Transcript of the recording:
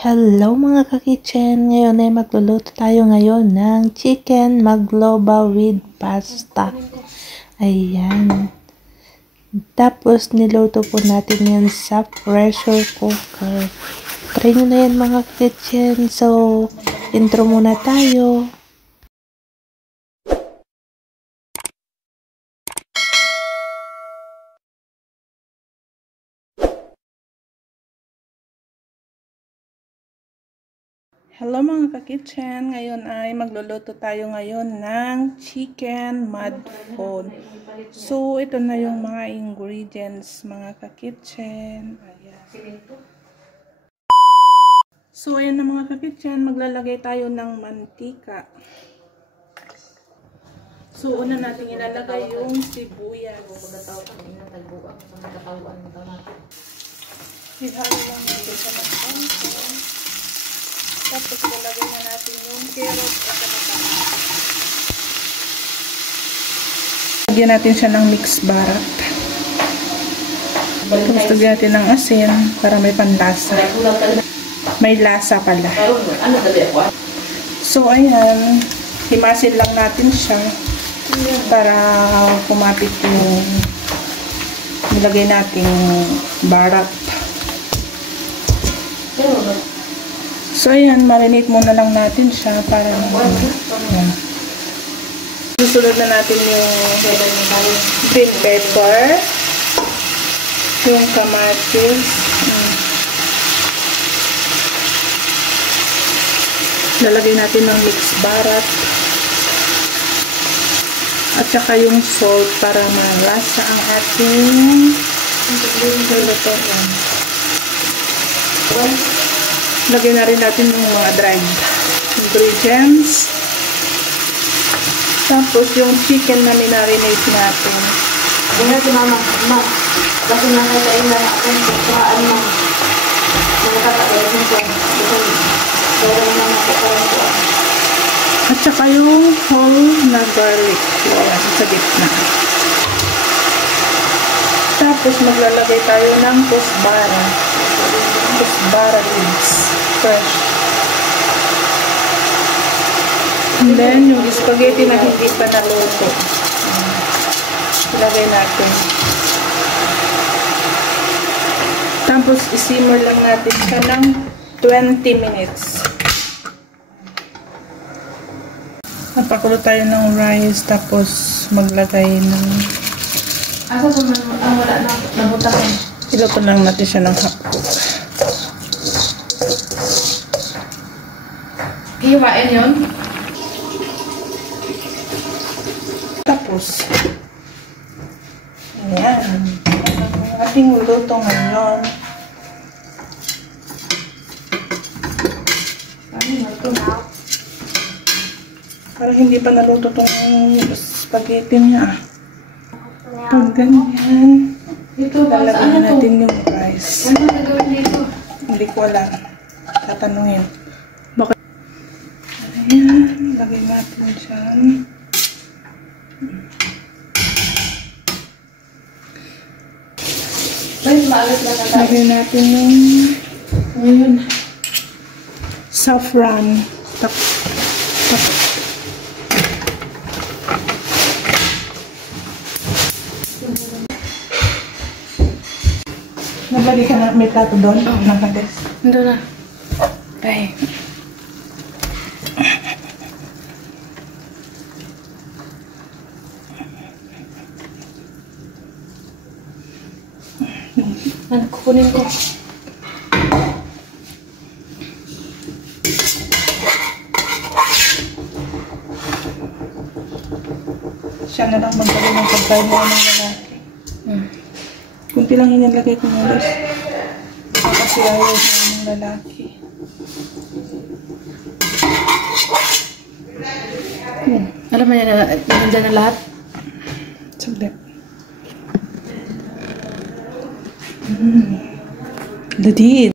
Hello mga ka-kitchen! Ngayon ay magluluto tayo ngayon ng chicken magloba with pasta. Ayan. Tapos niluto po natin yan sa pressure cooker. Try nyo na yan mga ka-kitchen. So, intro muna tayo. Hello mga ka-kitchen, ngayon ay magluluto tayo ngayon ng chicken madfone. So, ito na yung mga ingredients mga ka-kitchen. So, ayan na mga ka-kitchen, maglalagay tayo ng mantika. So, una natin ilalagay yung sibuyas. Ihalo lang natin sa mantika. Tapos lalagay na natin yung carrot at kamatis. Lagyan natin siya ng mixed barak. Tapos lagyan natin ng asin para may panlasa. May lasa pala. So ayan, himasin lang natin siya para kumapit yung nilagay nating barak. So, ayan, marinate muna lang natin siya para ayan. Susunod na natin yung green pepper, yung kamatis, lalagay natin ng mixed barak, at saka yung salt para malasa ang ating luto. Lagyan na rin natin yung mga dried ingredients. Tapos yung chicken na minarinate natin. Hindi si mama. Kasi nakakain na ako sa ano. Nakakailan ko. At saka yung whole na garlic. Yan, sa gitna. Tapos maglalagay tayo ng kusbara. Kusbara leaves. Fresh. And then, yung spaghetti na hindi pa naluto. Ilagay natin. Tapos, isimmer lang natin siya ng 20 minutes. Napakulo tayo ng rice, tapos maglagay ng... Asa po man wala na nabutakan? Iluto lang natin siya ng hapko. Hiwain yun? Tapos, ayan. Ang ating luto ngayon. Parang hindi pa naluto itong spaghetti niya. Pag ganyan, lalagyan natin yung rice. Ano na gawin dito? Hindi ko alam. Tatanungin. Bakit? Ayan, lagay natin dyan. Lagay natin yung ngayon, saffron. Nagbali ka na, may plato doon? Oo. Nakates. Ito na. Ay. Ano, kukunin ko. Siya na lang magdala ng pagkain mo ng lalaki. Kunti lang inilagay ko ng guys. Kasi ayaw ng lalaki. Alam mo yan, nandiyan na lahat? Saglit. Dadid.